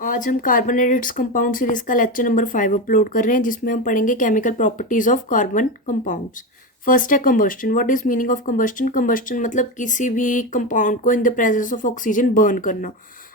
आज हम carbonated compound series का लेक्चर नंबर 5 अपलोड कर रहे हैं, जिसमें हम पढ़ेंगे chemical properties of carbon compounds. First है combustion. What is meaning of combustion? Combustion मतलब किसी भी कंपाउंड को in the presence of oxygen burn करना।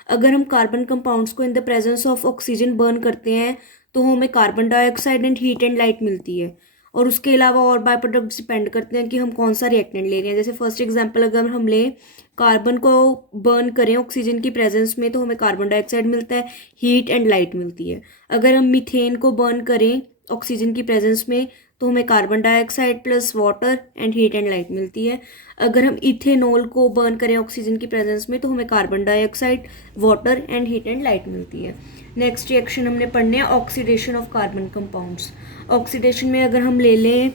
अगर हम कार्बन कंपाउंड्स को in the presence of oxygen burn करते हैं तो हमें carbon dioxide and heat and light मिलती है। और उसके अलावा और बाय प्रोडक्ट्स डिपेंड करते हैं कि हम कौन सा रिएक्टेंट ले रहे हैं। जैसे फर्स्ट एग्जांपल अगर हम लें, कार्बन को बर्न करें ऑक्सीजन की प्रेजेंस में तो हमें कार्बन डाइऑक्साइड मिलता है, हीट एंड लाइट मिलती है। अगर हम मीथेन को बर्न करें ऑक्सीजन की प्रेजेंस में तो हमें carbon dioxide plus water and heat and light मिलती है। अगर हम इथेनॉल को बर्न करें ऑक्सीजन की प्रेजेंस में तो हमें carbon dioxide, water and heat and light मिलती है। नेक्स्ट रिएक्शन हमने पढ़ने हैं oxidation of carbon compounds. Oxidation में अगर हम ले लें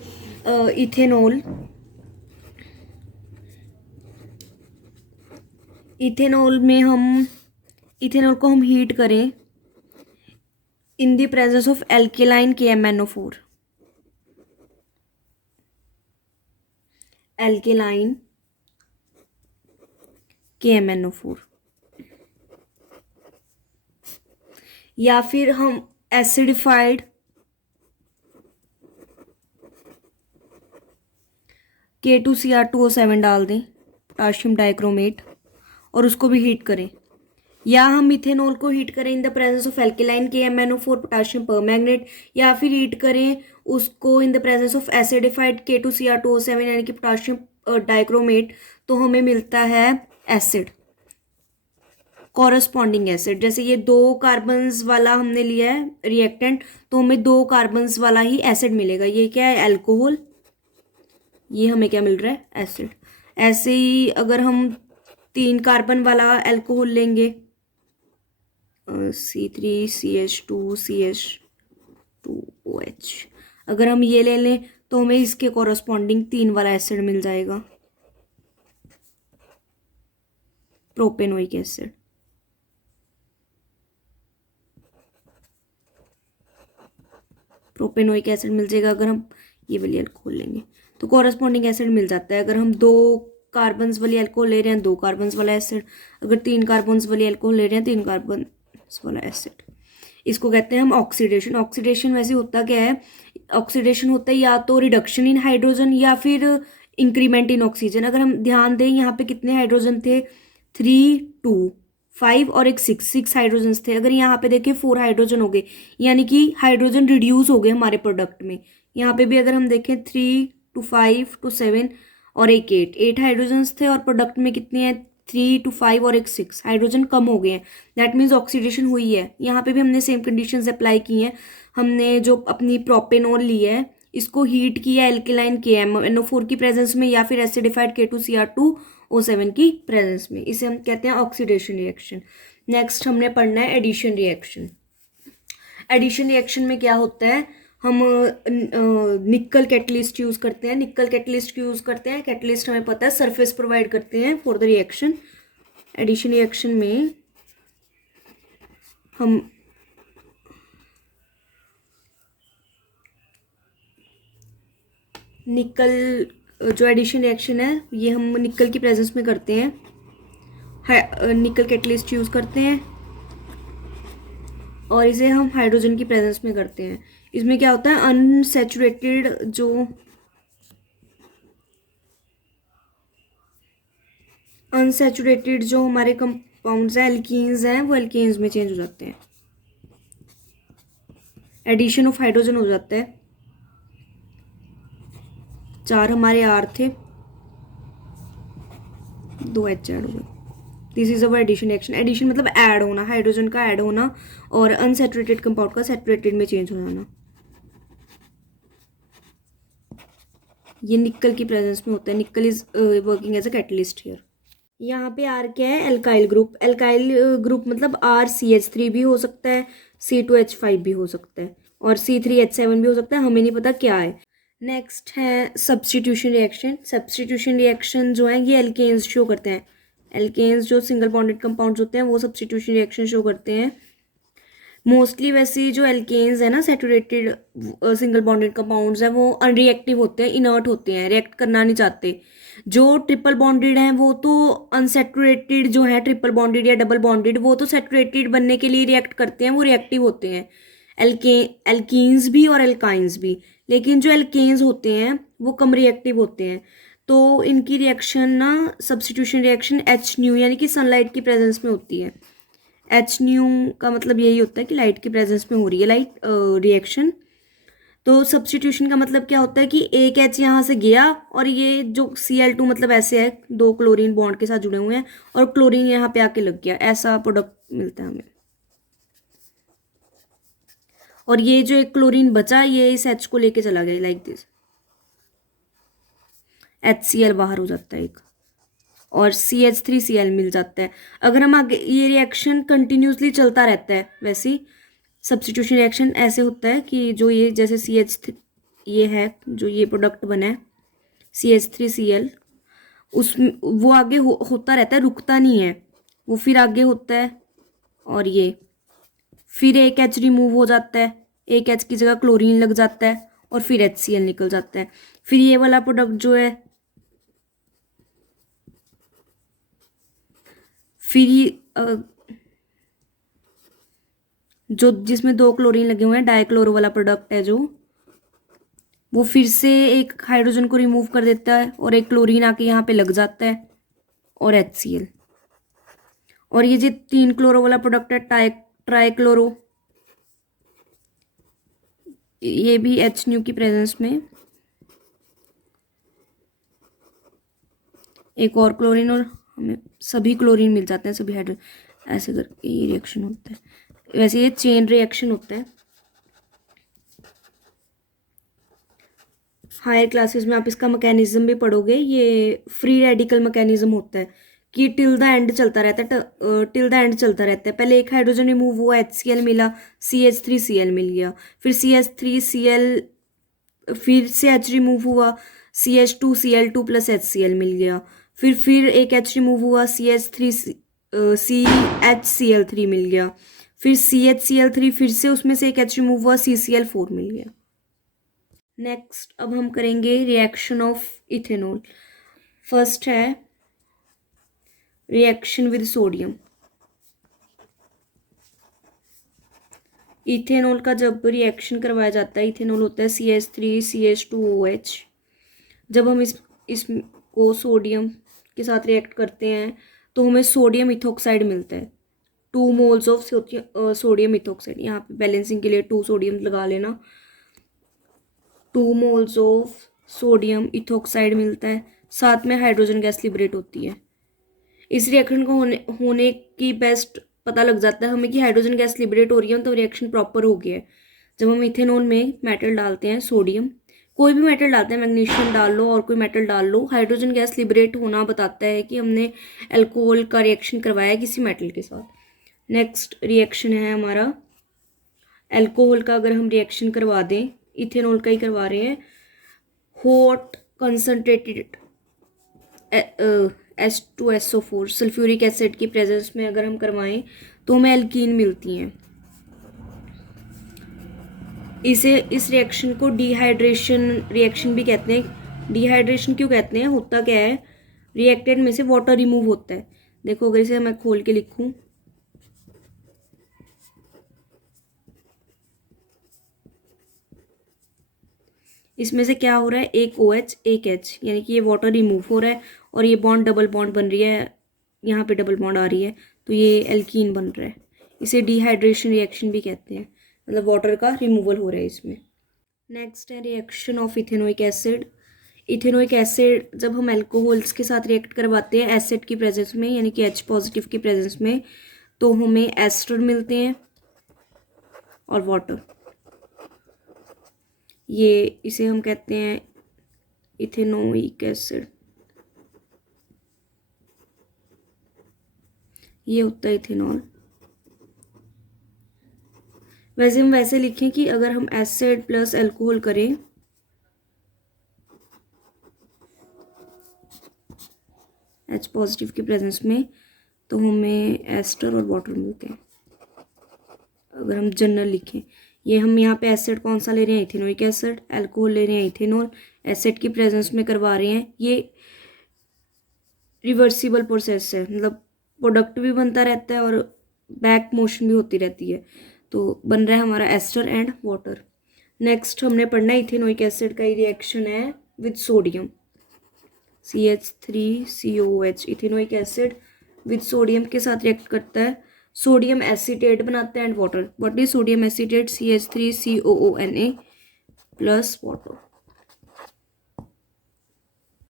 इथेनॉल, इथेनॉल को हम हीट करें इन the presence of alkaline KMnO4, alkaline KMnO4, या फिर हम एसिडिफाइड K2Cr2O7 डाल दें, पोटाशियम डाइक्रोमेट, और उसको भी हीट करें। या हम इथेनॉल को हीट करें इन the presence of alkaline KMnO4, potassium permanganate, या फिर हीट करें उसको इन the presence of acidified K2Cr2O7 यानी कि पोटाशियम डाइक्रोमेट, तो हमें मिलता है एसिड, कॉरस्पॉन्डिंग एसिड। जैसे ये 2 कार्बन्स वाला हमने लिया है रिएक्टेंट, तो हमें 2 कार्बन्स वाला ही एसिड मिलेगा। ये क्या है? एल्कोहल। ये हमें क्या मिल रहा है? एसिड। ऐसे ही अगर हम 3 कार्बन वाला एल्कोहल लेंगे, C3CH2CH2OH, अगर हम ये ले लें तो हमें इसके कॉरस्पॉन्डिंग 3 वाला एसिड मिल जाएगा, प्रोपेनोइक एसिड। प्रोपेनोइक एसिड मिल जाएगा अगर हम ये वाली अल्कोहल लेंगे, तो कॉरस्पॉन्डिंग एसिड मिल जाता है। अगर हम 2 कार्बन्स वाली अल्कोहल ले रहे हैं, 2 कार्बन्स वाला एसिड। अगर 3 कार्बन्स वाली अल्कोहल ले रहे हैं, 3 कार्बन्स वाला एसिड। इसको कहते हैं हम ऑक्सीडेशन। ऑक्सीडेशन वैसे होता क्या है? ऑक्सीडेशन होता है या तो रिडक्शन इन हाइड्रोजन या फिर इंक्रीमेंट इन ऑक्सीजन। अगर हम ध्यान दें यहाँ पे कितने हाइड्रोजन थे? 3, 2, 5 और एक 6 हाइड्रोजन थे। अगर यहाँ पे देखें 4 हाइड्रोजन हो गए, यानी कि हाइड्रोजन रिड्यूस हो गए हमारे प्रोडक्ट में। यहाँ पे भी अगर हम देखें 3 to 5 to 7 और एक 8 हाइड्रोजन थे, और प्रोडक्ट में कितने हैं? 3 to 5 और एक 6 हाइड्रोजन कम हो गए हैं। दैट मीन्स ऑक्सीडेशन हुई है। यहाँ पे भी हमने सेम कंडीशंस अप्लाई की हैं। हमने जो अपनी प्रोपेनॉल ली है, इसको हीट किया एल्केलाइन KMnO4 की प्रेजेंस में या फिर एसिडिफाइड K2Cr2O7 की प्रेजेंस में। इसे हम कहते हैं ऑक्सीडेशन रिएक्शन। नेक्स्ट हमने पढ़ना है एडिशन रिएक्शन। एडिशन रिएक्शन में क्या होता है? हम निकल कैटलिस्ट यूज़ करते हैं। कैटलिस्ट हमें पता है सरफेस प्रोवाइड करते हैं for the reaction. Addition reaction में हम निकल, जो एडिशन रिएक्शन है ये हम निकल की प्रेजेंस में करते हैं, निकल कैटलिस्ट यूज़ करते हैं, और इसे हम हाइड्रोजन की प्रेजेंस में करते हैं। इसमें क्या होता है? अनसैचुरेटेड जो हमारे कंपाउंड्स हैं, एल्कीन्स हैं, वो एल्कीन्स में चेंज हो जाते हैं। एडिशन ऑफ हाइड्रोजन हो जाता है। 4 हमारे R थे, 2 H ऐड हो गए। This is our addition reaction. Addition मतलब ऐड होना, हाइड्रोजन का ऐड होना और अनसैचुरेटेड कंपाउंड का सैचुरेटेड में चेंज हो जाना। ये निकल की प्रेजेंस में होता है। Nickel is working as a catalyst here. यहाँ पे R क्या है? Alkyl group. एल्काइल ग्रुप मतलब RCH3 भी हो सकता है, C2H5 भी हो सकता है, और C3H7 भी हो सकता है। हमें नहीं पता क्या है। नेक्स्ट है सब्स्टिट्यूशन रिएक्शन। सब्स्टिट्यूशन रिएक्शन जो है ये एल्केन्स शो करते हैं। एल्केन्स जो सिंगल बॉन्डेड कंपाउंड्स होते हैं वो सब्स्टिट्यूशन रिएक्शन शो करते हैं। मोस्टली वैसे जो एल्केन्स है ना, सैचुरेटेड सिंगल बॉन्डेड कंपाउंड्स है, वो अनरिएक्टिव होते हैं, इनर्ट होते हैं, रिएक्ट करना नहीं चाहते। जो ट्रिपल बॉन्डेड हैं वो तो अनसैचुरेटेड जो है, ट्रिपल बॉन्डेड या डबल बॉन्डेड, वो तो सैचुरेटेड बनने के लिए रिएक्ट करते हैं, वो रिएक्टिव होते हैं, एल्कीन्स भी और एल्काइंस भी। लेकिन जो एल्केन्स होते हैं वो कम रिएक्टिव होते हैं। तो इनकी रिएक्शन ना, सब्स्टिट्यूशन रिएक्शन एच न्यू यानी कि सनलाइट की प्रेजेंस में होती है। एच न्यू का मतलब यही होता है कि लाइट की प्रेजेंस में हो रही है लाइट रिएक्शन। तो सब्स्टिट्यूशन का मतलब क्या होता है कि एक एच यहाँ से गया और ये जो Cl2 मतलब ऐसे है, दो क्लोरीन बॉन्ड के साथ जुड़े हुए हैं और क्लोरीन यहाँ पे आके लग गया, ऐसा प्रोडक्ट मिलता है हमें। और ये जो एक क्लोरीन बचा, ये इस एच को लेके चला गया लाइक दिस, HCl बाहर हो जाता है एक, और CH3Cl मिल जाता है। अगर हम आगे, ये रिएक्शन कंटिन्यूसली चलता रहता है। वैसे ही सब्स्टिट्यूशन रिएक्शन ऐसे होता है कि जो ये जैसे CH3 ये है, जो ये प्रोडक्ट बना है CH3Cl, उस वो आगे होता रहता है, रुकता नहीं है, वो फिर आगे होता है। और ये फिर एक एच रिमूव हो जाता है, एक एच की जगह क्लोरीन लग जाता है और फिर HCl निकल जाता है। फिर ये वाला प्रोडक्ट जो है, फिर जो जिसमें दो क्लोरीन लगे हुए हैं, डाइक्लोरो वाला प्रोडक्ट है जो, वो फिर से एक हाइड्रोजन को रिमूव कर देता है और एक क्लोरीन आके यहाँ पे लग जाता है और HCl। और ये जो 3 क्लोरो वाला प्रोडक्ट है, ट्राइक्लोरो, ये भी एच न्यू की प्रेजेंस में एक और क्लोरीन, और हमें सभी क्लोरीन मिल जाते हैं, सभी हाइड्रोजन, ऐसे करके ये रिएक्शन होता है। वैसे ये चेन रिएक्शन होता है। हायर क्लासेस में आप इसका मैकेनिज्म भी पढ़ोगे। ये फ्री रेडिकल मैकेनिज्म होता है कि टिल द एंड चलता रहता है, टिल द एंड चलता रहता है। पहले एक हाइड्रोजन रिमूव हुआ, HCl मिला, CH3Cl मिल गया, फिर CH3Cl, फिर से H रिमूव हुआ, CH2Cl2 प्लस HCl मिल गया, फिर एक H रिमूव हुआ, CHCl3 मिल गया, फिर CHCl3, फिर से उसमें से एक H रिमूव हुआ, CCl4 मिल गया। नेक्स्ट अब हम करेंगे रिएक्शन ऑफ इथेनॉल। फर्स्ट है रिएक्शन विद सोडियम। इथेनॉल का जब रिएक्शन करवाया जाता है, इथेनॉल होता है CH3CH2OH। जब हम इसको सोडियम के साथ रिएक्ट करते हैं तो हमें सोडियम इथोक्साइड मिलता है, 2 मोल्स ऑफ सोडियम इथोक्साइड। यहाँ पे बैलेंसिंग के लिए 2 सोडियम लगा लेना, 2 मोल्स ऑफ सोडियम इथोक्साइड मिलता है। साथ में हाइड्रोजन गैस लिबरेट होती है। इस रिएक्शन को होने की बेस्ट पता लग जाता है हमें कि हाइड्रोजन गैस लिबरेट हो रही है तो रिएक्शन प्रॉपर हो गया है। जब हम इथेनॉल में मेटल डालते हैं, सोडियम, कोई भी मेटल डालते हैं, मैग्नीशियम डाल लो और कोई मेटल डाल लो, हाइड्रोजन गैस लिबरेट होना बताता है कि हमने अल्कोहल का रिएक्शन करवाया है किसी मेटल के साथ। नेक्स्ट रिएक्शन है हमारा अल्कोहल का। अगर हम रिएक्शन करवा दें, इथेनॉल का ही करवा रहे हैं, hot concentrated H2SO4 sulphuric acid की प्रेजेंस में अगर हम करवाएं तो हमें एल्कीन मिलती हैं। इस रिएक्शन को डिहाइड्रेशन रिएक्शन भी कहते हैं। डिहाइड्रेशन क्यों कहते हैं, होता क्या है, रिएक्टेंट में से वाटर रिमूव होता है। देखो अगर इसे मैं खोल के लिखूं, इसमें से क्या हो रहा है, एक OH एक H, यानी कि ये वाटर रिमूव हो रहा है और ये बॉन्ड डबल बॉन्ड बन रही है, यहाँ पे डबल बॉन्ड आ रही है, तो ये एल्कीन बन रहा है। इसे डिहाइड्रेशन रिएक्शन भी कहते हैं, मतलब वाटर का रिमूवल हो रहा है इसमें। नेक्स्ट है reaction of ethanoic acid. Ethanoic acid जब हम अल्कोहल्स के साथ रिएक्ट करवाते हैं एसिड की प्रेजेंस में, यानी कि H पॉजिटिव की प्रेजेंस में, तो हमें एस्टर मिलते हैं और वाटर। ये इसे हम कहते हैं इथेनोइक एसिड। ये होता है इथेनॉल। वैसे हम वैसे लिखें कि अगर हम एसिड प्लस अल्कोहल करें, H पॉजिटिव की प्रेजेंस में, तो हमें एस्टर और वाटर मिलते हैं। अगर हम जनरल लिखें, ये हम यहाँ पे एसिड कौन सा ले रहे हैं, इथेनोइक एसिड, अल्कोहल ले रहे हैं इथेनॉल, एसिड की प्रेजेंस में करवा रहे हैं। ये रिवर्सिबल प्रोसेस है, मतलब प्रोडक्ट भी बनता रहता है और बैक मोशन भी होती रहती है। तो बन रहा है हमारा एस्टर एंड वाटर। नेक्स्ट हमने पढ़ना है इथेनोइक एसिड का ही रिएक्शन है with sodium, CH3COOH। Ethanoic acid with sodium के साथ रिएक्ट करता है, सोडियम एसीटेट बनाता है and water. What is sodium acetate? CH3COONA plus water.